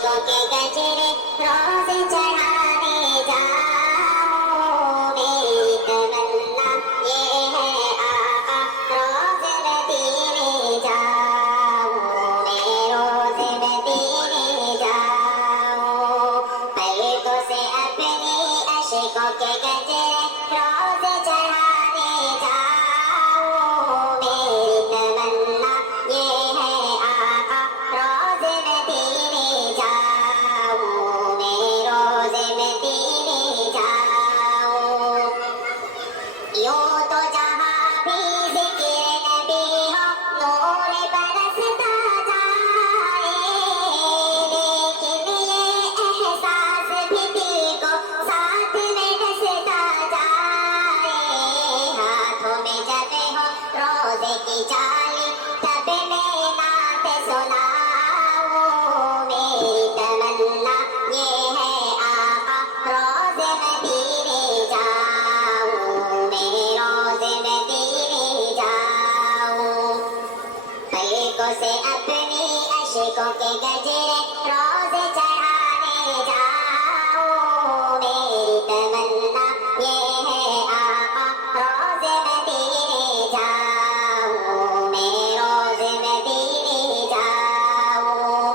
आशिकों के गजरे रोज़ चढ़ाने जाऊं। मेरी तमन्ना ये है आका रोज़ मदीने जाऊं। मैं रोज़ मदीने जाऊं। पलकों से अपनी आशिकों के गजरे रोज़ चढ़ाने जाऊं। मेरी तमन्ना ये है आका रोज़ मदीने जाऊं। मैं रोज़ मदीने जाऊं। यूं तो जहाँ भी ज़िक्र नबी हो नूर बरसता जाए, लेकिन ये एहसास भी दिल को साथ में डसता जाए। हाथों में जब हो रोज़े की चाली तब मैं नात सुनाऊं। मेरी तमन्ना ये है आका रोज़ मदीने जाऊं। मैं रोज़ मदीने जाऊं। पलकों से अपनी आशिकों के गजरे रोज़ चढ़ाने जाऊं। मेरी तमन्ना ये है आका रोज़ मदीने जाऊं। मैं रोज़ मदीने जाऊं।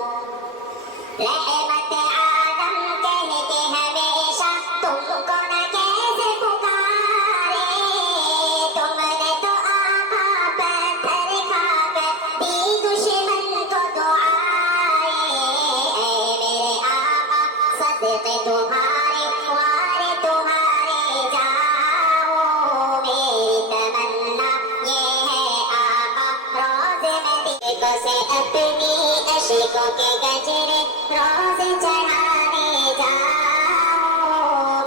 रहमत आदम कहते हमेशा तुमको न कैसे पुकारे, तुमने तो आका पत्थर खाकर दी दुश्मन को दुआएं। ऐ मेरे आका सदके तुम्हारे वारे तुम्हारे जाऊं। मेरी तमन्ना ये है आका रोज़ मदीने से अपनी आशिकों के गजरे रोज़ चढ़ाने जाऊं।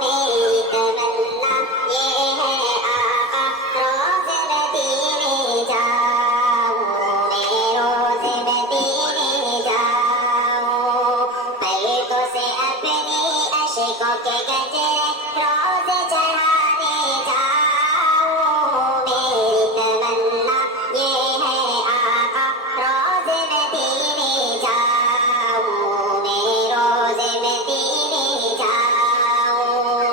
मेरी तमन्ना ये है आका रोज़ मदीने जाऊं। मैं रोज़ मदीने जाऊं। पलकों से अपनी आशिकों के गजरे रोज़ चढ़ाने जाऊं। मेरी तमन्ना ये है आका रोज़ मदीने जाऊं। मैं रोज़ मदीने जाऊं।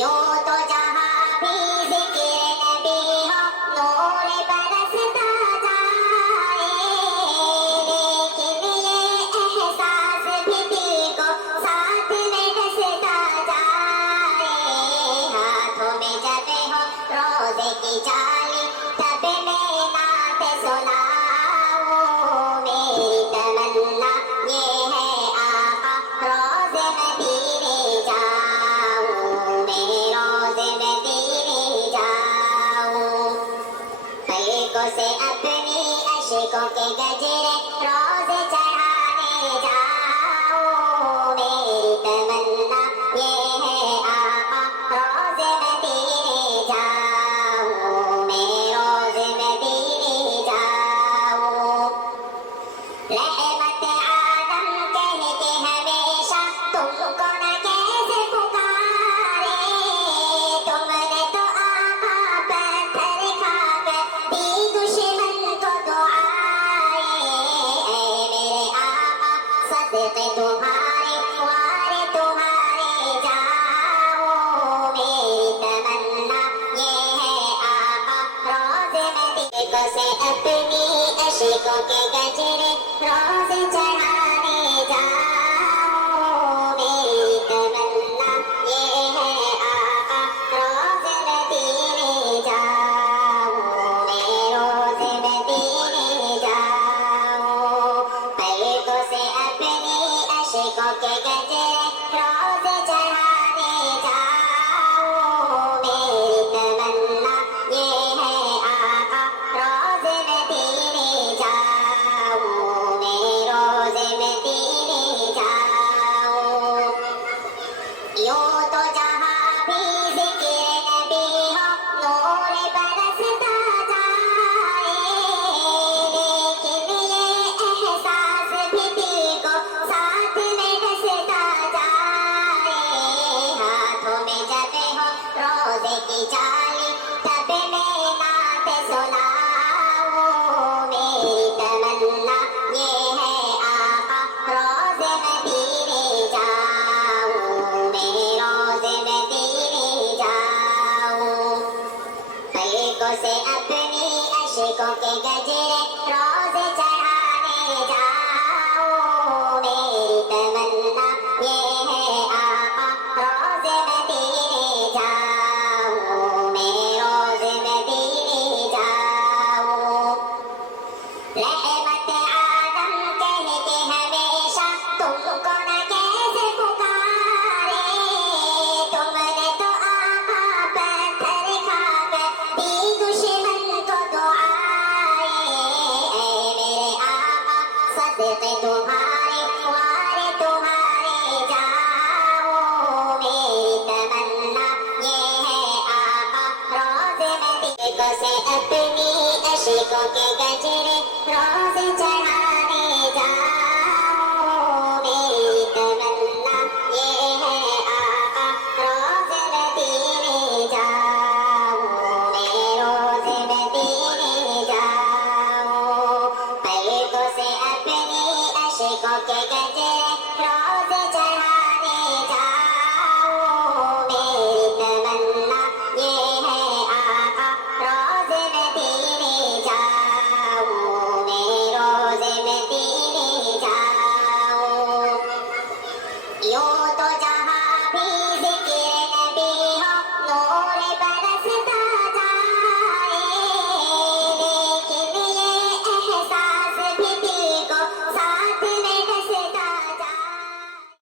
यूं तो जहाँ भी ज़िक्र नबी हो नूर बरसता जाए, लेकिन ये एहसास भी दिल को साथ में डसता जाए। हाथों में जब हो रोज़े की चाली तब मैं नात सुनाऊं। मेरी तमन्ना ये है आका रोज़ मदीने जाऊं। मैं रोज़ मदीने जाऊं। पलकों से अपनी आशिकों के गजरे रोज़ चढ़ाने जाऊं। मेरी तमन्ना ये है आका रोज़ मदीने जाऊं। मैं रोज़ मदीने जाऊं। रहमत आदम कहते हमेशा तुमको न कैसे पुकारे, तुमने तो आका पत्थर खाकर दी दुश्मन को दुआएं। ऐ मेरे आका सदके तुम्हारे वारे तुम्हारे जाऊं। मेरी तमन्ना ये है आका रोज़ मदीने से अपनी आशिकों के गजरे रोज़ चढ़ाने जाऊं। मेरी तमन्ना ये है आका रोज़ मदीने जाऊं। मैं रोज़ मदीने जाऊं। पलकों से अपनी عشقوں کے گجرے روز چڑھانے جاؤں میری تمنا یہ ہے آقا روز مدینے جاؤں میں روز مدینے جاؤں رحمت عالم کہتے ہمیشہ تم کو نہ کیسے پکارے تم نے تو آقا پتھر کھا کر دی دشمن کو دعائیں اے میرے آقا صدقے تمہارے وارے تمہارے جاؤں میری تمنا یہ ہے آقا روز مدینے سے اپنی عشقوں کے گجرے روز